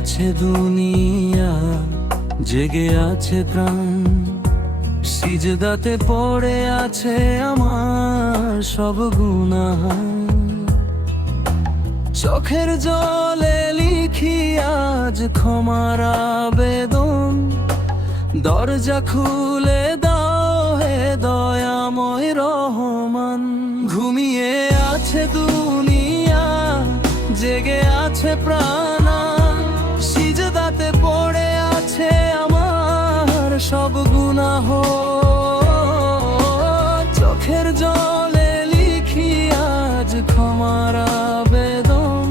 আছে দুনিয়া, জেগে আছে প্রাণ, সিজদাতে পড়ে আছে আমার সব গুনাহ। চোখের জলে লিখি আজ ক্ষমার আবেদন, দরজা খুলে দাও হে দয়াময় রহমান। ঘুমিয়ে আছে দুনিয়া, জেগে আছে প্রাণ, সিজদাতে পড়ে আছে আমার সব গুনাহ। চোখের জলে লিখি আজ ক্ষমার আবেদন,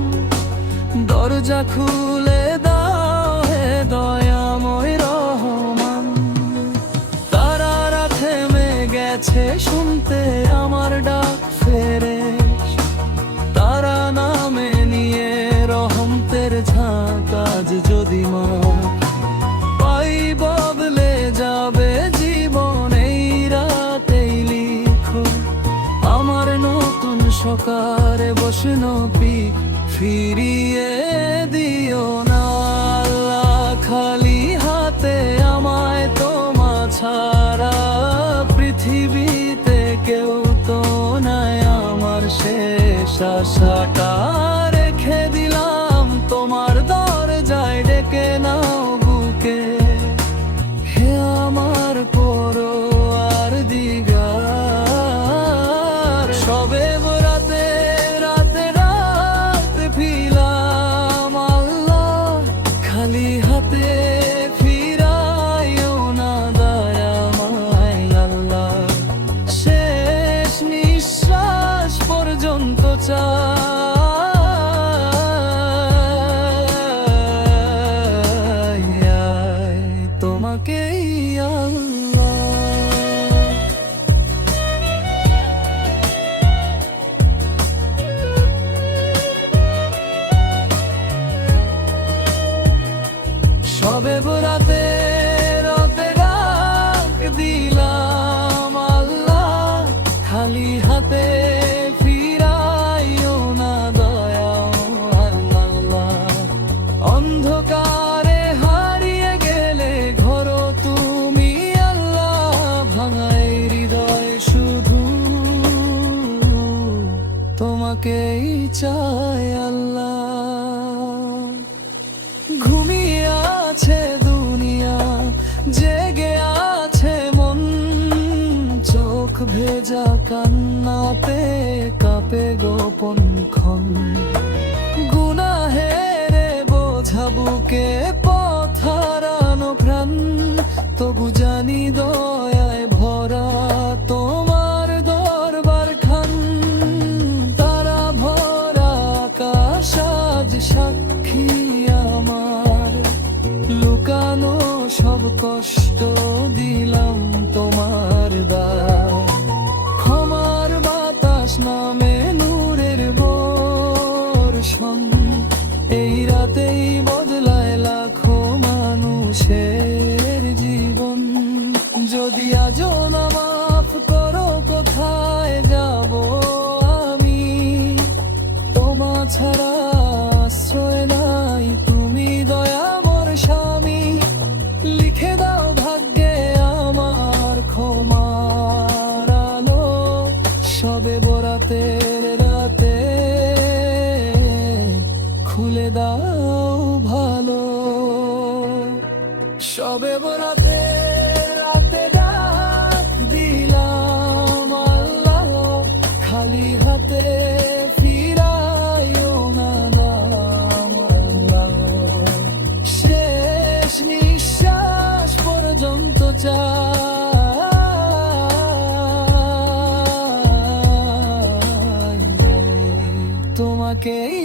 দরজা খুলে দাও হে দয়াময় রহমান। তারারা থেমে গেছে শুনতে আমার ডাক ফেরে, তারা নামে নিয়ে রহমতের ঝাঁক আজ যদি মা পাই, বদলে যাবে জীবন এই রাতেই লিখো আমার নতুন সকারে বসনো পিক ফিরিয়ে দিও না আল্লাহ। খালি হাতে আমায় তোমা ছাড়া পৃথিবীতে কেউ তো নাই, আমার শেষ আশাটা রেখে দিলাম তোমার দরজায়, ডেকে নাও বুকে হে আমার পরোয়ার দিগার। সবে বরাতে রাতে রাত ফিরলাম আল্লাহ, খালি হাতে ফিরাইও না দয়াময় আল্লাহ। শেষ নিঃশ্বাস পর্যন্ত চাই তোমাকেই আল্লাহ। সবে বরাতে রাতে ডাক দিলাম আল্লাহ, খালি হাতে ফিরাইও না দয়াময় আল্লাহ। অন্ধকারে হারিয়ে গেলে ঘরো তুমি আল্লাহ, ভাঙাই হৃদয় শুধু তোমাকেই চাই আল্লাহ। ঘুমিয়ে আছে দুনিয়া, জেগে আছে মন, চোখ ভেজা কান্নাতে কাঁপে গোপন ক্ষণ। গুনাহের বোঝা বুকে পথ হারানো প্রাণ, তবু জানি দয়ায় ভরা তোমার দরবার খান। তারা ভরা আকাশ আজ সাক্ষী আমার, লুকানো সব কষ্ট দিলাম তোমার দ্বার। ক্ষমার বাতাস নামে নূরের বর্ষণ, এই রাতেই বদলায় লাখো মানুষের জীবন। যদি আজও না মাফ করো কোথায় যাব আমি, তোমা ছাড়া আশ্রয় নাই তুমি দয়াময় স্বামী। লিখে দাও ভাগ্যে আমার ক্ষমার আলো, সবে বরাতের রাতে খুলে দাও ভালো। সবে বরাতে রাতে ডাক দিলাম আল্লাহ, খালি হাতে ফিরাইও না আল্লাহ। শেষ নিঃশ্বাস পর্যন্ত চাই তোমাকেই